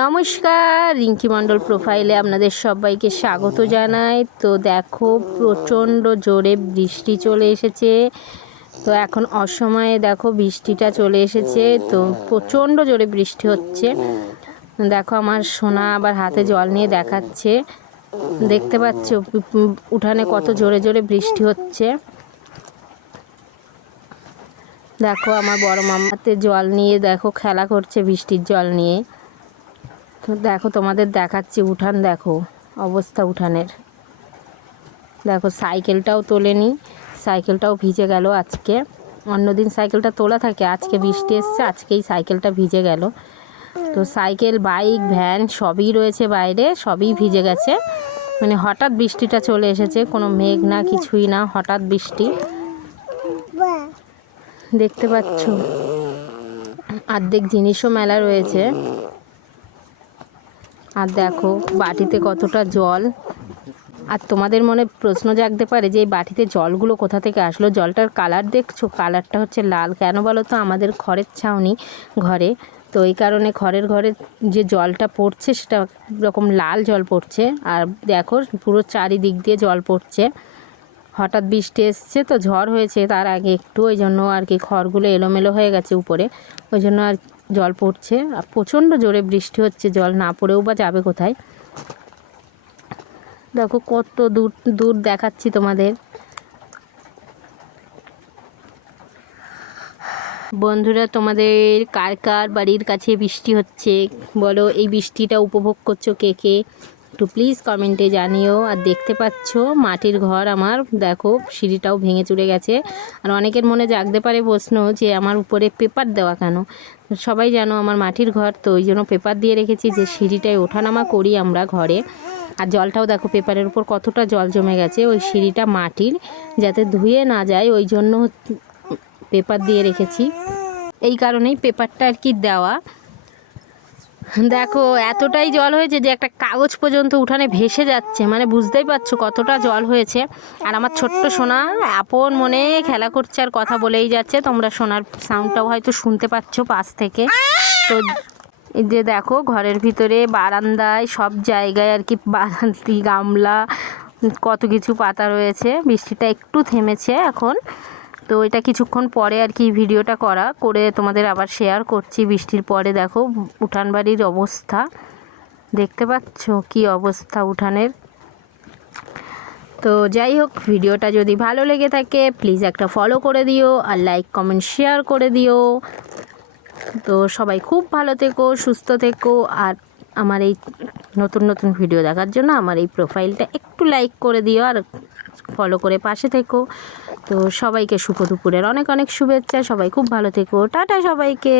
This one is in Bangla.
নমস্কার, রিঙ্কি মণ্ডল প্রোফাইলে আপনাদের সবাইকে স্বাগত জানাই। তো দেখো, প্রচণ্ড জোরে বৃষ্টি চলে এসেছে। তো এখন অসময়ে দেখো বৃষ্টিটা চলে এসেছে, তো প্রচণ্ড জোরে বৃষ্টি হচ্ছে। দেখো আমার সোনা আবার হাতে জল নিয়ে দেখাচ্ছে, দেখতে পাচ্ছ উঠানে কত জোরে জোরে বৃষ্টি হচ্ছে। দেখো আমার বড় মামা হাতে জল নিয়ে দেখো খেলা করছে বৃষ্টির জল নিয়ে। তো দেখো তোমাদের দেখাচ্ছি উঠান, দেখো অবস্থা উঠানের। দেখো সাইকেলটাও তোলেনি, সাইকেলটাও ভিজে গেল আজকে। অন্যদিন সাইকেলটা তোলা থাকে, আজকে বৃষ্টি এসছে, আজকেই সাইকেলটা ভিজে গেল। তো সাইকেল, বাইক, ভ্যান সবই রয়েছে বাইরে, সবই ভিজে গেছে। মানে হঠাৎ বৃষ্টিটা চলে এসেছে, কোনো মেঘ না, কিছুই না, হঠাৎ বৃষ্টি দেখতে পাচ্ছ। অর্ধেক জিনিসও মেলা রয়েছে। আর দেখো বাটিতে কতটা জল। আর তোমাদের মনে প্রশ্ন জাগতে পারে যে এই বাটিতে জলগুলো কোথা থেকে আসলো। জলটার কালার দেখছো, কালারটা হচ্ছে লাল। কেন বলো তো, আমাদের খড়ের ছাউনি ঘরে, তো এই কারণে খড়ের ঘরে যে জলটা পড়ছে সেটা এরকম লাল জল পড়ছে। আর দেখো পুরো চারিদিক দিয়ে জল পড়ছে। হঠাৎ বৃষ্টি এসছে তো, ঝড় হয়েছে তার আগে একটু, ওই জন্য আর কি খড়গুলো এলোমেলো হয়ে গেছে উপরে, ওই জন্য আর জল পড়ছে। আর প্রচণ্ড জোরে বৃষ্টি হচ্ছে, জল না পড়েও বা যাবে কোথায়। দেখো কত দূর দূর দেখাচ্ছি তোমাদের। বন্ধুরা, তোমাদের কার কার বাড়ির কাছে বৃষ্টি হচ্ছে বলো, এই বৃষ্টিটা উপভোগ করছো কে কে, একটু প্লিজ কমেন্টে জানিও। আর দেখতে পাচ্ছ মাটির ঘর আমার, দেখো সিঁড়িটাও ভেঙে চুরে গেছে। আর অনেকের মনে জাগতে পারে প্রশ্ন যে আমার উপরে পেপার দেওয়া কেন। সবাই জানো আমার মাটির ঘর, তো ওই জন্য পেপার দিয়ে রেখেছি, যে সিঁড়িটায় ওঠানামা করি আমরা ঘরে। আর জলটাও দেখো পেপারের উপর কতটা জল জমে গেছে, ওই সিঁড়িটা মাটির, যাতে ধুয়ে না যায় ওই জন্য পেপার দিয়ে রেখেছি। এই কারণেই পেপারটা আর কি দেওয়া। দেখো এতটাই জল হয়েছে যে একটা কাগজ পর্যন্ত উঠানে ভেসে যাচ্ছে, মানে বুঝতেই পারছো কতটা জল হয়েছে। আর আমার ছোট্ট সোনা আপন মনে খেলা করছে আর কথা বলেই যাচ্ছে, তোমরা সোনার সাউন্ডটাও হয়তো শুনতে পাচ্ছ পাশ থেকে। তো এই যে দেখো ঘরের ভিতরে বারান্দায় সব জায়গায় আর কি বালতি, গামলা, কত কিছু পাতা রয়েছে। বৃষ্টিটা একটু থেমেছে এখন, তো এটা কিছুক্ষণ পরে আর কি ভিডিওটা করে তোমাদের আবার শেয়ার করছি। বৃষ্টির পরে দেখো উঠান বাড়ির অবস্থা, দেখতে পাচ্ছ কি অবস্থা উঠানের। তো যাই হোক, ভিডিওটা যদি ভালো লেগে থাকে প্লিজ একটা ফলো করে দিও, আর লাইক কমেন্ট শেয়ার করে দিও। তো সবাই খুব ভালো থেকো, সুস্থ থেকো। আর আমার এই নতুন নতুন ভিডিও দেখার জন্য আমার এই প্রোফাইলটা একটু লাইক করে দিও আর ফলো করে পাশে থেকো। তো সবাইকে শুভ দুপুরের অনেক অনেক শুভেচ্ছা। সবাই খুব ভালো থেকো, টাটা সবাইকে।